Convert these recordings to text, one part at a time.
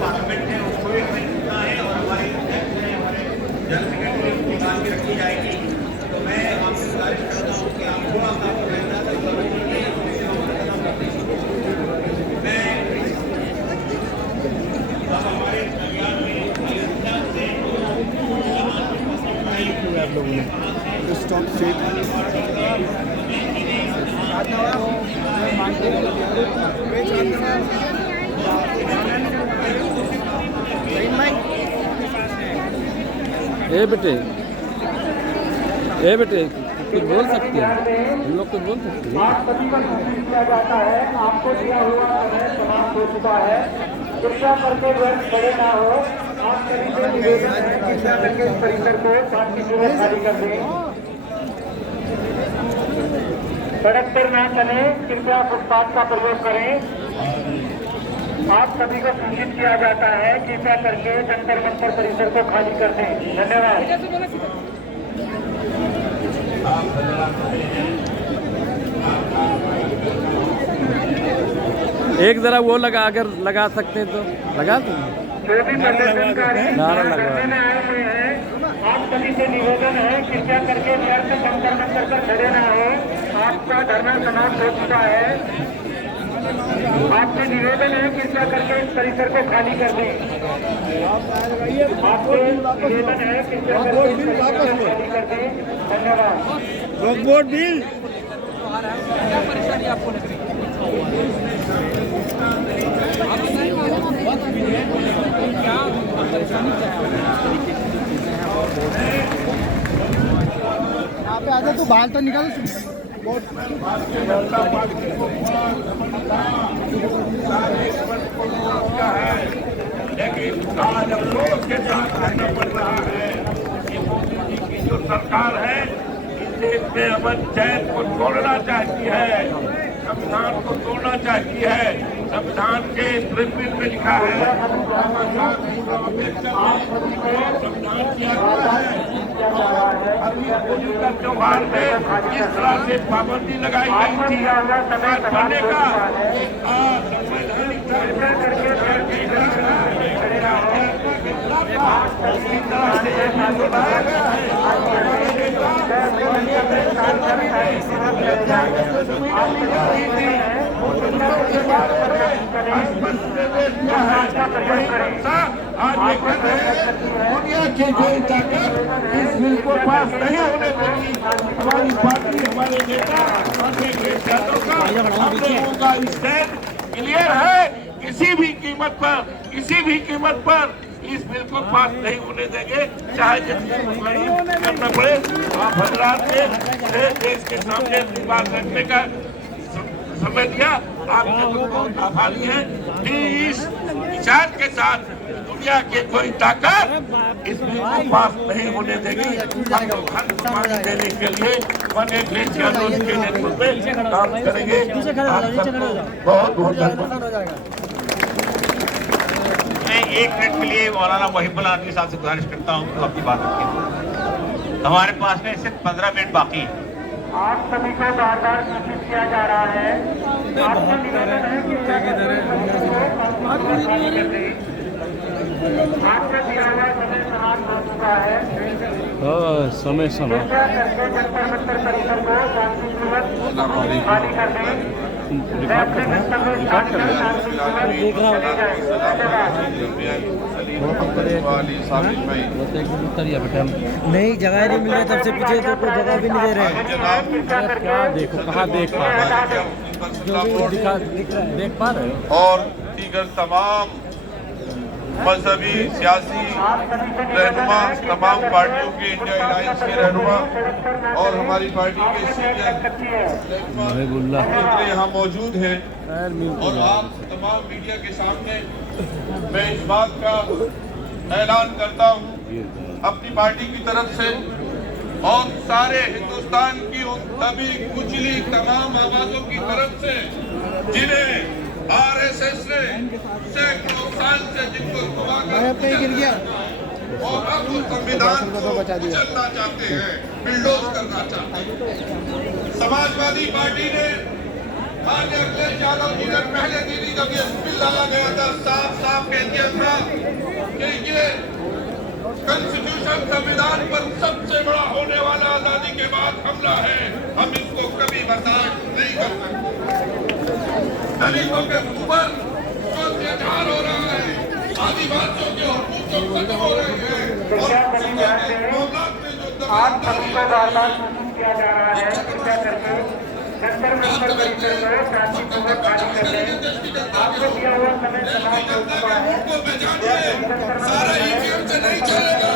Parliament है उसको भी हमें चुनना है और हमारी जल सेक्रेटरी निकाल के रखी जाएगी। तो मैं आपसे गुजारिश करता हूँ कि आप थोड़ा सा फैसला मैं अब हमारे परिवार में आप लोगों ने स्टॉप सेट ए बेटे कुछ बोल सकते हैं, हम लोग कुछ बोल सकते हैं। राष्ट्रपति का घोषित किया जाता है, आपको दिया हुआ समय समाप्त हो चुका है। कृपया करके व्यर्थ खड़े ना हो। आप सभी से निवेदन है, कृपया करके इस परिसर को शांतिपूर्वक खाली कर दें। सड़क पर ना चले, कृपया फुटपाथ का प्रयोग करें। आप सभी को सूचित किया जाता है, कृपया करके जंतर मंतर परिसर को खाली कर दें। धन्यवाद। एक जरा वो लगा, अगर लगा सकते हैं तो लगा दो। जो भी प्रदर्शनकारी नारा लगवा धरने में आए हुए हैं, आप सभी से निवेदन है, कृपया करके व्यर्थ जंतर मंतर पर खड़े ना हो। आपका धरना समाप्त हो चुका है। आपसे निवेदन है, कृपया करके इस परिसर को खाली कर दें। आपसे निवेदन है, कृपया करके इस परिसर को खाली कर दें। धन्यवाद। बोर्ड बिल क्या परेशानी आपको लग रही है? क्या परेशानी क्या है? यहाँ पे आजा, तू बाहर तो निकल। लेकिन आज अफसोस के साथ कहना पड़ रहा है कि मोदी जी की जो सरकार है इस देश में अमन चैन को तोड़ना चाहती है, संविधान को तोड़ना चाहती है। संविधान के प्रिंसिपल में लिखा है संविधान किया गया है। अभी होली का त्योहार में इस तरह से पाबंदी लगाई गई थी करने का आज ये कर रहे हैं दुनिया की कोई ताकत इस बिल को पास नहीं होने देगी। हमारी पार्टी, हमारे नेता अखिलेश यादव का, हम लोगों का स्टैंड क्लियर है। किसी भी कीमत पर इस बिल को पास नहीं होने देंगे, चाहे जितनी भुगतानी करना पड़े। आप हजरात ने देश के सामने अपनी बात रखने का समय दिया, आप बहुत आभारी हैं। इस विचार के साथ दुनिया की कोई ताकत इस बिल को पास नहीं होने देगी। हम लोग हर सम्मान देने के लिए अखिलेश यादव के नेतृत्व में काम करेंगे। बहुत बहुत धन्यवाद। मैं 1 मिनट के लिए मौलाना मोहिबुल्लाह नदवी साहब से गुजारिश करता हूँ तो अपनी बात रखें। हमारे पास में सिर्फ 15 मिनट बाकी है। आप सभी को बार बार सूचित किया जा रहा है। आपसे निवेदन है कि आपसे दिया हुआ समय समाप्त हो चुका है। समय कृपया करके जंतर मंतर परिसर को शांतिपूर्वक खाली कर दें। नहीं जगह नहीं मिल रही, तब से पूछे तो कोई जगह भी नहीं दे रहे। क्या देखो, कहाँ देख पा रहे हैं, देख पा रहे हो। और दीगर तमाम मजहबी सियासी रहनुमा, तमाम पार्टियों के इंडिया अलायंस के रहनुमा और हमारी पार्टी के सीनियर नेता यहाँ मौजूद हैं। और आप तमाम मीडिया के सामने मैं इस बात का ऐलान करता हूँ अपनी पार्टी की तरफ से और सारे हिंदुस्तान की उन सभी कुचली तमाम आवाजों की तरफ से जिन्हें थे, सैकड़ों साल से जिनको दबा कर गिर गया, और अब वो संविधान को कुचलना चाहते हैं, बिल्डोज करना चाहते हैं। समाजवादी पार्टी ने माननीय अखिलेश यादव जी ने पहले दिन ही जब ये बिल लाया गया था, साफ साफ कह दिया था कि ये कॉन्स्टिट्यूशन संविधान पर सबसे बड़ा होने वाला आजादी के बाद हमला है, हम इसको कभी बर्दाश्त नहीं कर सकते। दलितों के ऊपर जो अत्याचार हो रहा है, आदिवासियों के हकूक जो खत्म हो रहे हैं, और आज सभी को बार बार सूचित किया जा रहा है, कृपया करके जंतर मंतर परिसर में शांतिपूर्वक खाली कर लें। आपको दिया हुआ समय समाप्त हो चुका है। सारा ईवीएम से नहीं चलेगा,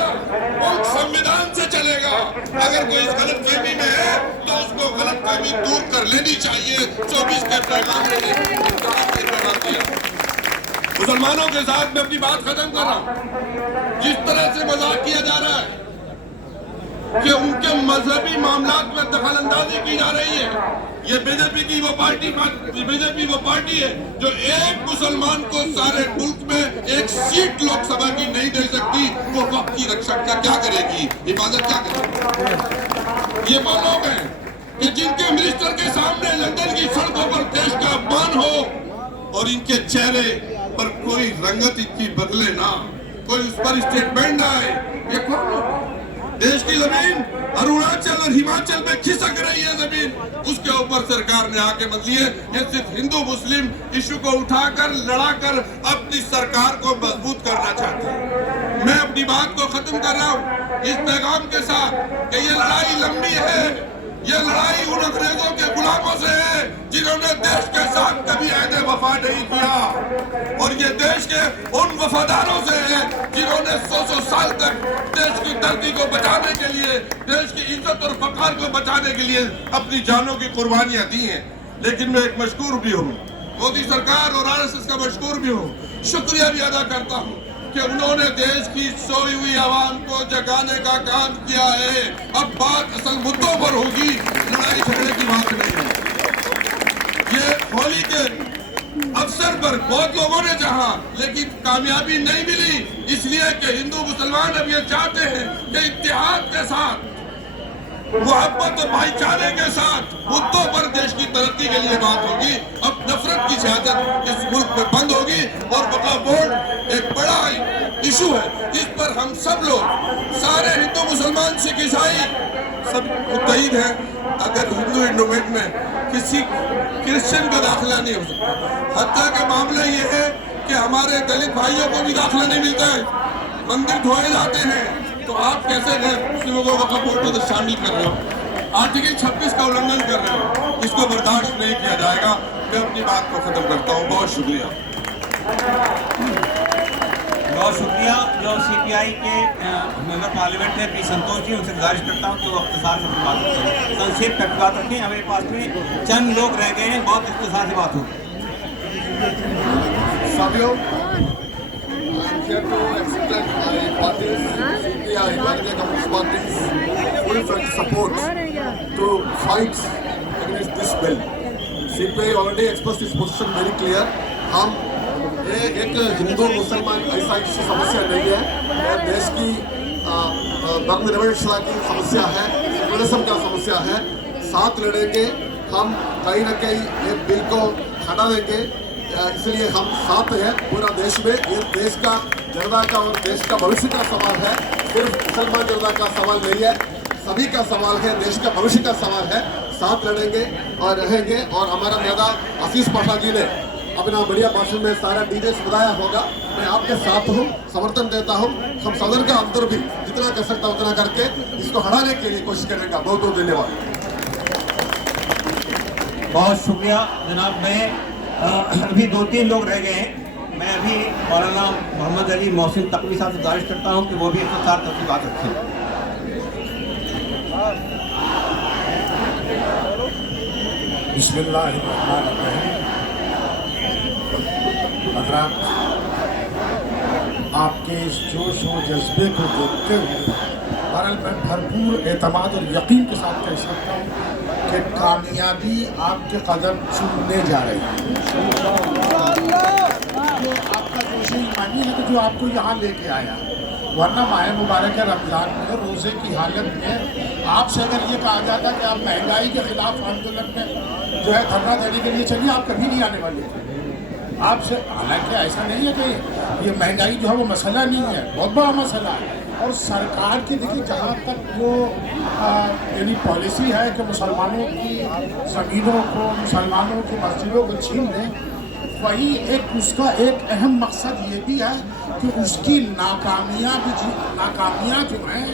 वो संविधान से चलेगा। अगर कोई गलत फहमी में है तो उसको गलत फहमी दूर कर लेनी चाहिए। 24 के पैगाम मुसलमानों के साथ मैं अपनी बात खत्म कर रहा हूँ। जिस तरह से मजाक किया जा रहा है कि उनके मजहबी मामलात में दखल अंदाजी की जा रही है, ये बीजेपी वो पार्टी है जो एक मुसलमान को सारे मुल्क में एक सीट लोकसभा की नहीं दे सकती। वो वक्त की रक्षा क्या करेगी, हिफाजत क्या करेगी? ये वो लोग हैं कि जिनके मिनिस्टर के सामने लंदन की सड़कों पर देश का अपमान हो और इनके चेहरे पर कोई रंगत इनकी बदले ना, कोई उस पर स्टेटमेंट ना आए। ये कौन लोग? देश की जमीन अरुणाचल और हिमाचल में खिसक रही है जमीन, उसके ऊपर सरकार ने आके बदली है। ये सिर्फ हिंदू मुस्लिम इशू को उठाकर लड़ाकर अपनी सरकार को मजबूत करना चाहते हैं। मैं अपनी बात को खत्म कर रहा हूँ इस पैगाम के साथ कि ये लड़ाई लंबी है, ये लड़ाई उन अंग्रेजों के गुलामों से है जिन्होंने देश के साथ कभी अहद वफा नहीं किया, और ये देश के उन वफादारों से है जिन्होंने 100 साल तक देश की धरती को बचाने के लिए, देश की इज्जत और वकार को बचाने के लिए अपनी जानों की कुर्बानियां दी हैं। लेकिन मैं एक मशकूर भी हूँ, मोदी सरकार और आरएसएस का मशकूर भी हूँ, शुक्रिया भी अदा करता हूँ कि उन्होंने देश की सोई हुई आवाम को जगाने का काम किया है। अब बात असल मुद्दों पर होगी, लड़ाई झगड़े की बात नहीं है। ये होली के अवसर पर बहुत लोगों ने चाहा लेकिन कामयाबी नहीं मिली, इसलिए कि हिंदू मुसलमान अब ये चाहते हैं कि इत्तेहाद के साथ, मोहब्बत और भाईचारे के साथ मुद्दों पर देश की तरक्की के लिए बात होगी। अब नफरत की सियासत इस मुल्क में बंद होगी और वक्फ बोर्ड एक बड़ा इशू है जिस पर हम सब लोग, सारे हिंदू मुसलमान सिख ईसाई सब मुत्तहिद हैं। अगर हिंदू इंडोमेंट में किसी क्रिश्चियन का दाखिला नहीं हो सकता, हत्या का मामला ये है कि हमारे दलित भाइयों को भी दाखिला नहीं मिलता है, मंदिर धोए जाते हैं, तो आप कैसे मुस्लिमों को वक्फ बोर्ड में शामिल कर रहे हो? आर्टिकल 26 का उल्लंघन कर रहे हो, इसको बर्दाश्त नहीं किया जाएगा। मैं अपनी बात को खत्म करता हूँ। बहुत शुक्रिया। बहुत शुक्रिया। जो सीपीआई के मेंबर पार्लियामेंट है पी संतोष जी, उनसे गुजारिश करता हूँ कि वो अख्तिसार से अपनी बात रखें, संक्षेप तक बात रखें। हमारे पास में चंद लोग रह गए हैं, बहुत इख्तिसार से बात होगी। Here to explain my party's CPI, Bharatiya Communist Party's full-fledged support to fight against this bill. CPI already expressed its position very clear. हम एक हिंदू मुसलमान ऐसा किसी समस्या नहीं है, यह देश की धर्मनिरपेक्षता की समस्या है, सेकुलरिज्म का समस्या है। साथ लड़ेंगे हम, कहीं न कहीं ये बिल को हटा देंगे, इसलिए हम साथ हैं पूरा देश में। ये देश का जनता का और देश का भविष्य का सवाल है, सिर्फ मुसलमान जनता का सवाल नहीं है, सभी का सवाल है, देश का भविष्य का सवाल है। साथ लड़ेंगे और रहेंगे। और हमारा नेता आशीष पाठा जी ने अपना बढ़िया भाषण में सारा डिटेल्स बताया होगा। मैं आपके साथ हूँ, समर्थन देता हूँ। हम सदन के अंदर भी जितना कर सकता उतना करके इसको हटाने के लिए कोशिश करेंगे। बहुत बहुत धन्यवाद। बहुत शुक्रिया जनाब। मैं अभी 2-3 लोग रह गए हैं। मैं अभी मौलाना मोहम्मद अली मोहसिन तकवी साहब से गुजारिश करता हूँ कि वो भी इख्तिसार तक की बात रखें। बिस्मिल्लाहिर्रहमानिर्रहीम। हज़रात, आपके इस जोश और जज्बे को देखते हुए बहरहाल मैं भरपूर एतमाद और यकीन के साथ कह सकता हूँ कि कामयाबी आपके कदम चूमने जा रही है। जो आपको यहाँ लेके आया, वरना माह मुबारक रमज़ान में रोज़े की हालत में आपसे अगर ये कहा जाता कि आप महंगाई के खिलाफ आंदोलन में जो है धरना देने के लिए चलिए, आप कभी नहीं आने वाले थे आपसे। हालांकि ऐसा नहीं है कि ये महंगाई जो है वो मसला नहीं है, बहुत बड़ा मसला है। और सरकार की देखिए जहाँ तक जो यानी पॉलिसी है कि मुसलमानों की ज़मीनों को, मुसलमानों की मस्जिदों को छीन लें, वही एक उसका एक अहम मकसद ये भी है कि उसकी नाकामियाँ जो हैं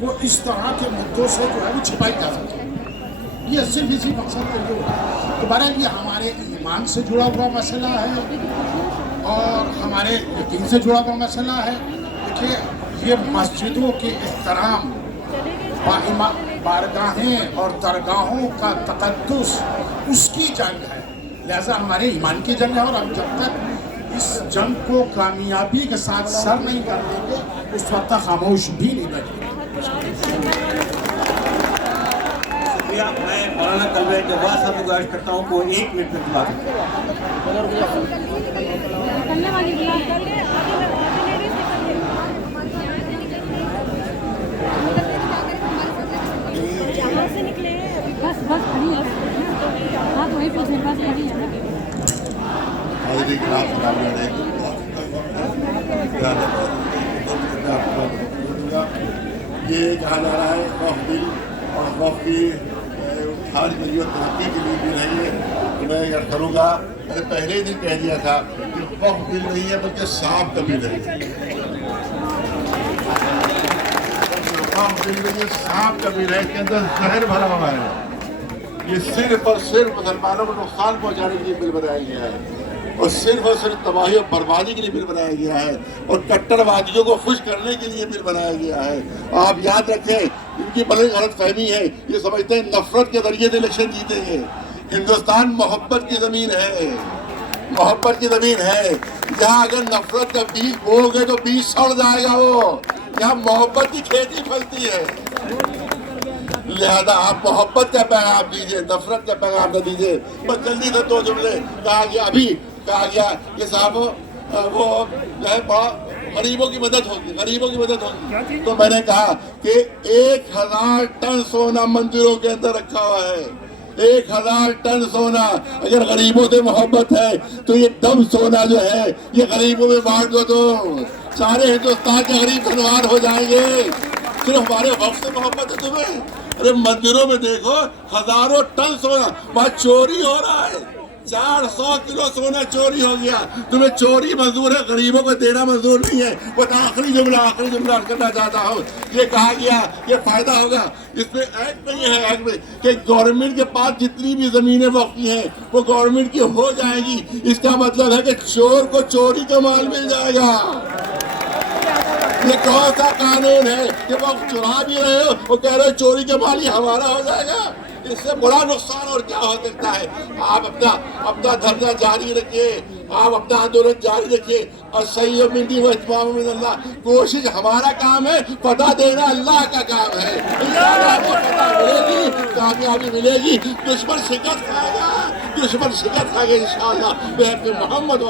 वो इस तरह के मुद्दों से जो है वो छिपाई जा सके। ये सिर्फ इसी मकसद के लिए है। तो बहरहाल ये हमारे ईमान से जुड़ा हुआ मसला है और हमारे यकीन से जुड़ा हुआ मसला है। देखिए ये मस्जिदों के एहतराम, बारगाहें और दरगाहों का तक़द्दुस, उसकी जंग है, लिहाजा हमारे ईमान की जंग है। और हम जब तक इस जंग को कामयाबी के साथ सर नहीं कर देंगे उस वक्त तक खामोश भी नहीं बैठेंगे। मैं मौलाना कलवे जवाब साहब को गुजारिश करता हूँ को 1 मिनट में बात ये कहा जा रहा है वक्फ बिल और वक्फ की खारिज करिए तरक्की के लिए भी नहीं है। तो मैं यह करूँगा, मैंने पहले ही दिन कह दिया था कि वक्फ बिल नहीं है बल्कि सांप का बिल है। वक्फ बिल में ये सांप का बिल है, इसके अंदर जहर भरा हुआ है। ये सिर्फ और सिर्फ मुसलमानों को नुकसान पहुँचाने के लिए बिल बनाया गया है और सिर्फ तबाही और बर्बादी के लिए बिल बनाया गया है और कट्टरवादियों को खुश करने के लिए बिल बनाया गया है। आप याद रखें, इनकी बड़ी गलत फहमी है, ये समझते हैं नफरत के जरिए से इलेक्शन जीतेंगे। हिंदुस्तान मोहब्बत की ज़मीन है, मोहब्बत की ज़मीन है। यहाँ अगर नफरत का बीज बोओगे तो बीज सड़ जाएगा। वो यहाँ मोहब्बत की खेती फलती है, लिहाजा आप मोहब्बत का पैगाम दीजिए, नफरत का पैगाम न दीजिए। बस जल्दी से 2 जुमले कहा गया, अभी कहा गया कि साहब वो जो है बड़ा गरीबों की मदद होगी, गरीबों की मदद होगी। तो मैंने कहा कि 1000 टन सोना मंदिरों के अंदर रखा हुआ है, 1000 टन सोना। अगर गरीबों से मोहब्बत है तो ये दम सोना जो है ये गरीबों में बांट दो, तो सारे हिंदुस्तान के गरीब धनवान हो जाएंगे। सिर्फ हमारे वक्त से मोहब्बत है तुम्हें? अरे मंदिरों में देखो हजारों टन सोना, वहाँ चोरी हो रहा है, 400 किलो सोना चोरी हो गया। तुम्हें चोरी मंजूर है, गरीबों को देना मंजूर नहीं है। बस आखिरी जुमला करना चाहता हूँ। ये कहा गया ये फायदा होगा, इसमें एक्ट नहीं है, एक्ट में कि गवर्नमेंट के पास जितनी भी जमीनें वक्फी हैं वो गवर्नमेंट की हो जाएगी। इसका मतलब है कि चोर को चोरी का माल मिल जाएगा। ये कौन सा कानून है कि वो चुरा भी रहे हो, वो कह रहे हो चोरी के माल ही हमारा हो जाएगा? इससे बड़ा नुकसान और क्या हो सकता है? आप अपना धरना जारी रखिए, आप अपना आंदोलन जारी रखिए और सही अल्लाह, कोशिश हमारा काम है, पता देना अल्लाह का काम है। मिलेगी, कामयाबी मिलेगी, दुश्मन शिकस्त खाएगा, दुश्मन शिकस्त खाएगा इंशाअल्लाह। मोहम्मद